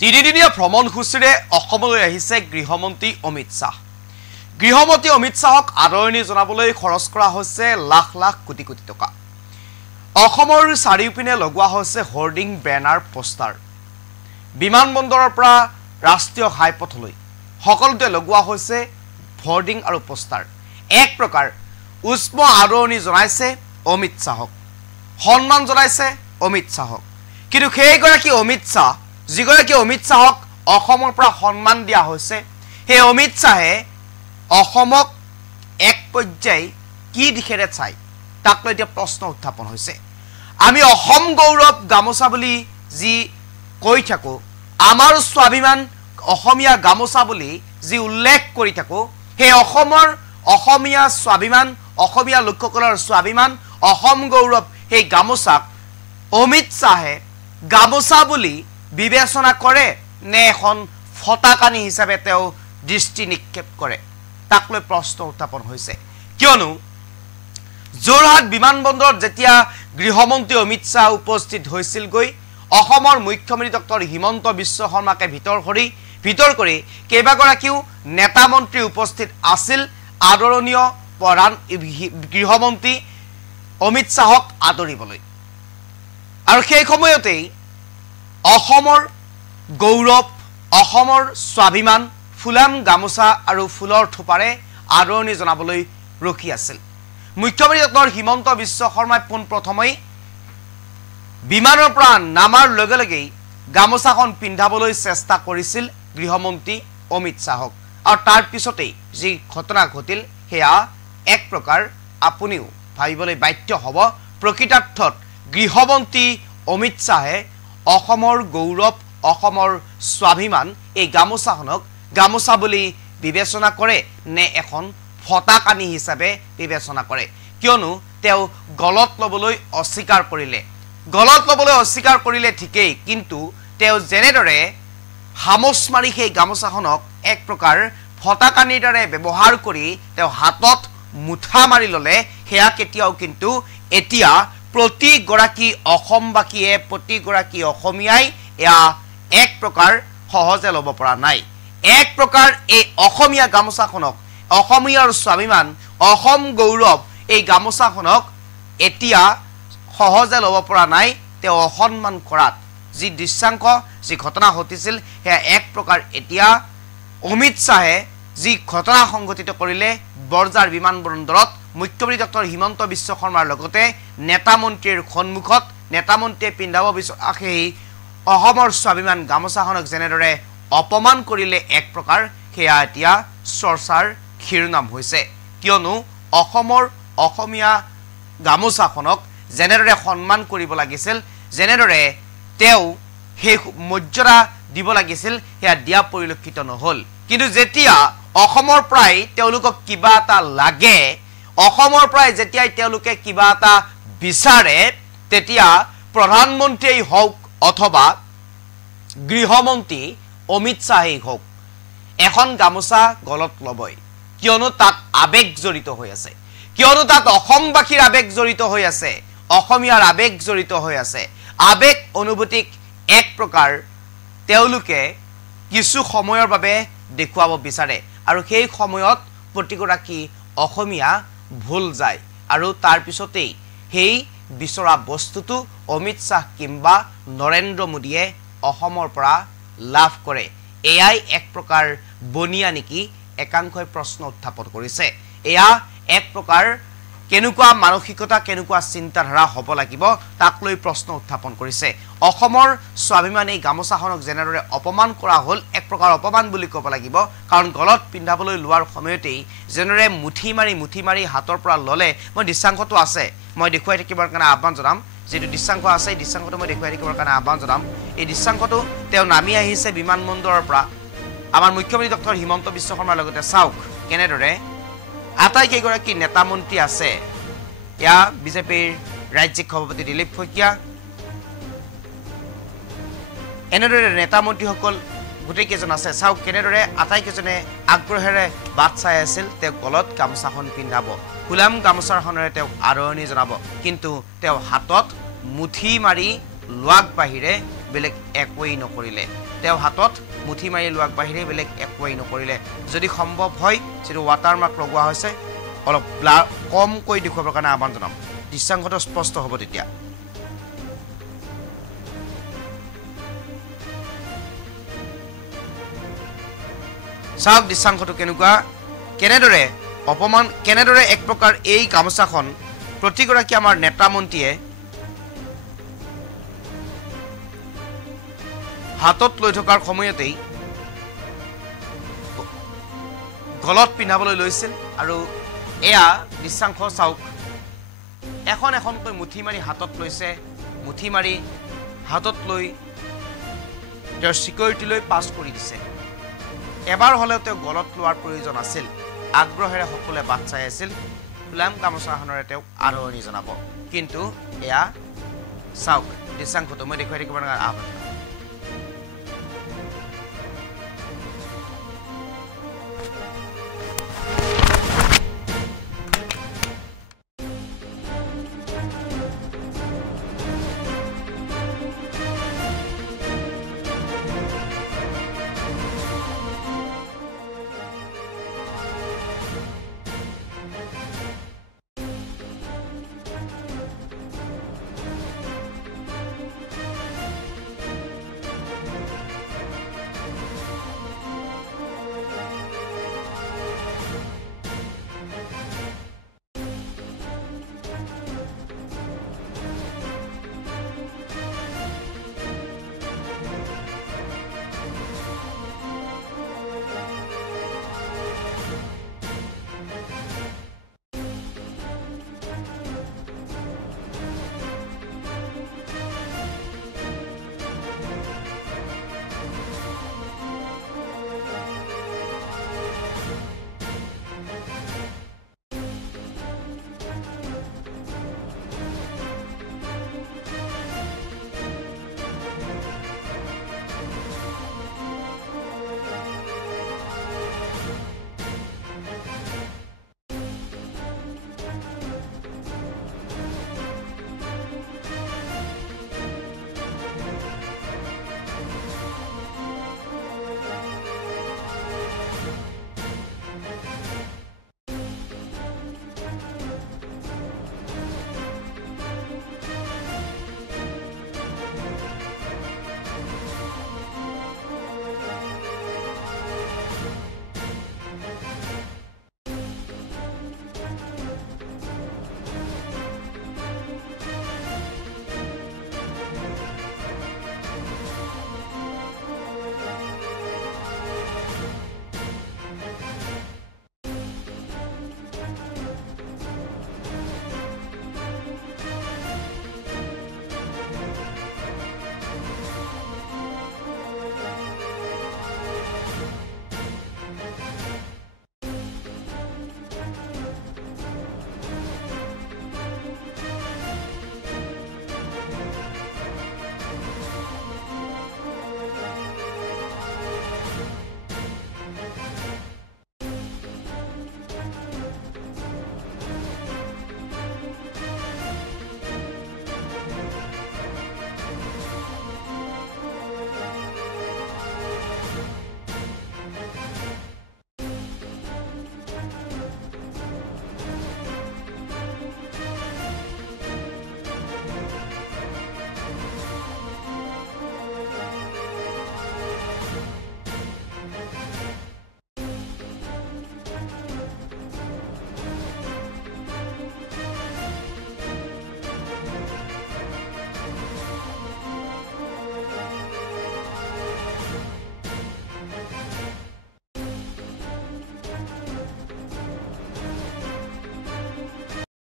তিনিদিনীয়া ভ্ৰমণসূচীৰে অসমলৈ আহিছে গৃহমন্ত্ৰী অমিত শ্বাহ। গৃহমন্ত্ৰী অমিত শ্বাহক আদৰণি জনাবলৈ খৰচ কৰা হৈছে লাখ লাখ কোটি কোটি টকা। অসমৰ চাৰিওপিনে লগোৱা হৈছে হোৰ্ডিং, বেনাৰ, পোষ্টাৰ। বিমানবন্দৰৰ পৰা ৰাষ্ট্ৰীয় ঘাইপথলৈ সকলোতে লগোৱা হৈছে হোৰ্ডিং আৰু পোষ্টাৰ। এক প্ৰকাৰ উষ্ম আদৰণি জনাইছে অমিত শ্বাহক, সন্মান জনাইছে অমিত শ্বাহক। কিন্তু সেইগৰাকী অমিত শ্বাহ, যিগৰাকী অমিত শ্বাহক অসমৰ পৰা সন্মান দিয়া হৈছে, সেই অমিত শ্বাহে অসমক এক পৰ্যায় কি দিশেৰে চাই তাক লৈ এতিয়া প্ৰশ্ন উত্থাপন হৈছে। আমি অসম গৌৰৱ গামোচা বুলি যি কৈ থাকোঁ, আমাৰ স্বাভিমান অসমীয়া গামোচা বুলি যি উল্লেখ কৰি থাকোঁ, সেই অসমৰ অসমীয়া স্বাভিমান, অসমীয়া লোকসকলৰ স্বাভিমান, অসম গৌৰৱ, সেই গামোচাক অমিত শ্বাহে গামোচা বুলি বিবেচনা কৰে নে এখন ফটাকানি হিচাপে তেওঁ দৃষ্টি নিক্ষেপ কৰে, তাক লৈ প্ৰশ্ন উত্থাপন হৈছে। কিয়নো যোৰহাট বিমানবন্দৰত যেতিয়া গৃহমন্ত্ৰী অমিত শ্বাহ উপস্থিত হৈছিলগৈ, অসমৰ মুখ্যমন্ত্ৰী ডক্টৰ হিমন্ত বিশ্ব শৰ্মাকে ভিতৰ কৰি কেইবাগৰাকীও নেতা মন্ত্ৰী উপস্থিত আছিল আদৰণীয় প্ৰধান গৃহমন্ত্ৰী অমিত শ্বাহক আদৰিবলৈ। আৰু সেই সময়তেই অসমৰ গৌৰৱ, অসমৰ স্বাভিমান, ফুলাম গামোচা আৰু ফুলৰ থোপাৰে আদৰণি জনাবলৈ ৰখি আছিল। মুখ্যমন্ত্ৰী ডক্টৰ হিমন্ত বিশ্ব শৰ্মাই পোনপ্ৰথমেই বিমানৰ পৰা নামাৰ লগে লগেই গামোচাখন পিন্ধাবলৈ চেষ্টা কৰিছিল গৃহমন্ত্ৰী অমিত শ্বাহক। আৰু তাৰ পিছতেই যি ঘটনা ঘটিল সেয়া এক প্ৰকাৰ আপুনিও ভাবিবলৈ বাধ্য হ'ব, প্ৰকৃতাৰ্থত গৃহমন্ত্ৰী অমিত শ্বাহে অসমৰ গৌৰৱ, অসমৰ স্বাভিমান, এই গামোচাখনক গামোচা বুলি বিবেচনা কৰে নে এখন ফটাকানি হিচাপে বিবেচনা কৰে। কিয়নো তেওঁ গলত ল'বলৈ অস্বীকাৰ কৰিলে ঠিকেই, কিন্তু তেওঁ যেনেদৰে হামচ মাৰি সেই গামোচাখনক এক প্ৰকাৰ ফটাকানিৰ দৰে ব্যৱহাৰ কৰি তেওঁ হাতত মুঠা মাৰি ল'লে, সেয়া কেতিয়াও কিন্তু এতিয়া প্ৰতিগৰাকী অসমবাসীয়ে, প্ৰতিগৰাকী অসমীয়াই এয়া এক প্ৰকাৰ সহজে ল'ব পৰা নাই। এক প্ৰকাৰ এই অসমীয়া গামোচাখনক, অসমীয়াৰ স্বাভিমান, অসম গৌৰৱ, এই গামোচাখনক এতিয়া সহজে ল'ব পৰা নাই। তেওঁ অসন্মান কৰাত যি দৃশ্যাংশ, যি ঘটনা ঘটিছিল, সেয়া এক প্ৰকাৰ এতিয়া অমিত শ্বাহে যি ঘটনা সংঘটিত কৰিলে বৰঝাৰ বিমানবন্দৰত মুখ্যমন্ত্ৰী ডক্টৰ হিমন্ত বিশ্ব শৰ্মাৰ লগতে নেতা মন্ত্ৰীৰ সন্মুখত, নেতা মন্ত্ৰীয়ে পিন্ধাব বিচৰা সেই অসমৰ স্বাভিমান গামোচাখনক যেনেদৰে অপমান কৰিলে, এক প্ৰকাৰ সেয়া এতিয়া চৰ্চাৰ শিৰোনাম হৈছে। কিয়নো অসমৰ অসমীয়া গামোচাখনক যেনেদৰে সন্মান কৰিব লাগিছিল, যেনেদৰে তেওঁ সেই মৰ্যাদা দিব লাগিছিল, সেয়া দিয়া পৰিলক্ষিত নহ'ল। কিন্তু যেতিয়া অসমৰ পৰাই তেওঁলোকক কিবা এটা লাগে, অসমৰ পৰাই যেতিয়াই তেওঁলোকে কিবা এটা বিচাৰে, তেতিয়া প্ৰধানমন্ত্ৰীয়েই হওক অথবা গৃহমন্ত্ৰী অমিত শ্বাহেই হওক এখন গামোচা গলত ল'বই। কিয়নো তাত আৱেগ জড়িত হৈ আছে, কিয়নো তাত অসমবাসীৰ আৱেগ জড়িত হৈ আছে, অসমীয়াৰ আৱেগ জড়িত হৈ আছে। আৱেগ অনুভূতিক এক প্ৰকাৰ তেওঁলোকে কিছু সময়ৰ বাবে দেখুৱাব বিচাৰে, আৰু সেই সময়ত প্ৰতিগৰাকী অসমীয়া ভুল যায়, আৰু তাৰ পিছতেই সেই বিচৰা বস্তুটো অমিত শ্বাহ কিংবা নৰেন্দ্ৰ মোদীয়ে অসমৰ পৰা লাভ কৰে। এয়াই এক প্ৰকাৰ বনিয়া নেকি, একাংশই প্ৰশ্ন উত্থাপন কৰিছে। এয়া এক প্ৰকাৰ কেনেকুৱা মানসিকতা, কেনেকুৱা চিন্তাধাৰা হ'ব লাগিব, তাক লৈ প্ৰশ্ন উত্থাপন কৰিছে। অসমৰ স্বাভিমান এই গামোচাখনক যেনেদৰে অপমান কৰা হ'ল, এক প্ৰকাৰ অপমান বুলি ক'ব লাগিব, কাৰণ গলত পিন্ধাবলৈ লোৱাৰ সময়তেই যেনেদৰে মুঠি মাৰি হাতৰ পৰা ল'লে, মই দৃশ্যাংশটো আছে, মই দেখুৱাই থাকিবৰ কাৰণে আহ্বান জনাম। যিটো দৃশ্যাংশ আছে, এই দৃশ্যাংশটো মই দেখুৱাই থাকিবৰ কাৰণে আহ্বান জনাম। এই দৃশ্যাংশটো তেওঁ নামি আহিছে বিমানবন্দৰৰ পৰা আমাৰ মুখ্যমন্ত্ৰী ডক্টৰ হিমন্ত বিশ্ব শৰ্মাৰ লগতে চাওক কেনেদৰে আটাইকেইগৰাকী নেতা মন্ত্ৰী আছে। এয়া বিজেপিৰ ৰাজ্যিক সভাপতি দিলীপ শইকীয়া, এনেদৰে নেতা মন্ত্ৰীসকল গোটেইকেইজন আছে। চাওক কেনেদৰে আটাইকেইজনে আগ্ৰহেৰে বাট চাই আছিল তেওঁ গলত গামোচাখন পিন্ধাব, ফুলাম গামোচাখনেৰে তেওঁক আদৰণি জনাব, কিন্তু তেওঁ হাতত মুঠি মাৰি লোৱাৰ বাহিৰে বেলেগ একোৱেই নকৰিলে তেওঁ হাতত মুঠি মাৰি লোৱাৰ বাহিৰে বেলেগ একোৱেই নকৰিলে যদি সম্ভৱ হয় যিটো ৱাটাৰ মাৰ্ক লগোৱা হৈছে অলপ কমকৈ দেখুৱাবৰ কাৰণে আহ্বান জনাম দৃশ্যাংশটো স্পষ্ট হ'ব তেতিয়া চাওক দৃশ্যাংশটো কেনেকুৱা কেনেদৰে অপমান কেনেদৰে এক প্ৰকাৰ এই গামোচাখন প্ৰতিগৰাকী আমাৰ নেতা মন্ত্ৰীয়ে হাতত লৈ থকাৰ সময়তেই গলত পিন্ধাবলৈ লৈছিল আৰু এয়া দৃশ্যাংশ চাওক এখন এখনকৈ মুঠি মাৰি হাতত লৈছে মুঠি মাৰি হাতত লৈ তেওঁৰ চিকিউৰিটিলৈ পাছ কৰি দিছে এবাৰ হ'লেও তেওঁ গলত লোৱাৰ প্ৰয়োজন আছিল আগ্ৰহেৰে সকলোৱে বাট চাই আছিল ফুলাম গামোচাখনেৰে তেওঁক আদৰণি জনাব কিন্তু এয়া চাওক দৃশ্যাংশটো মই দেখুৱাই থাকিব আহ্বান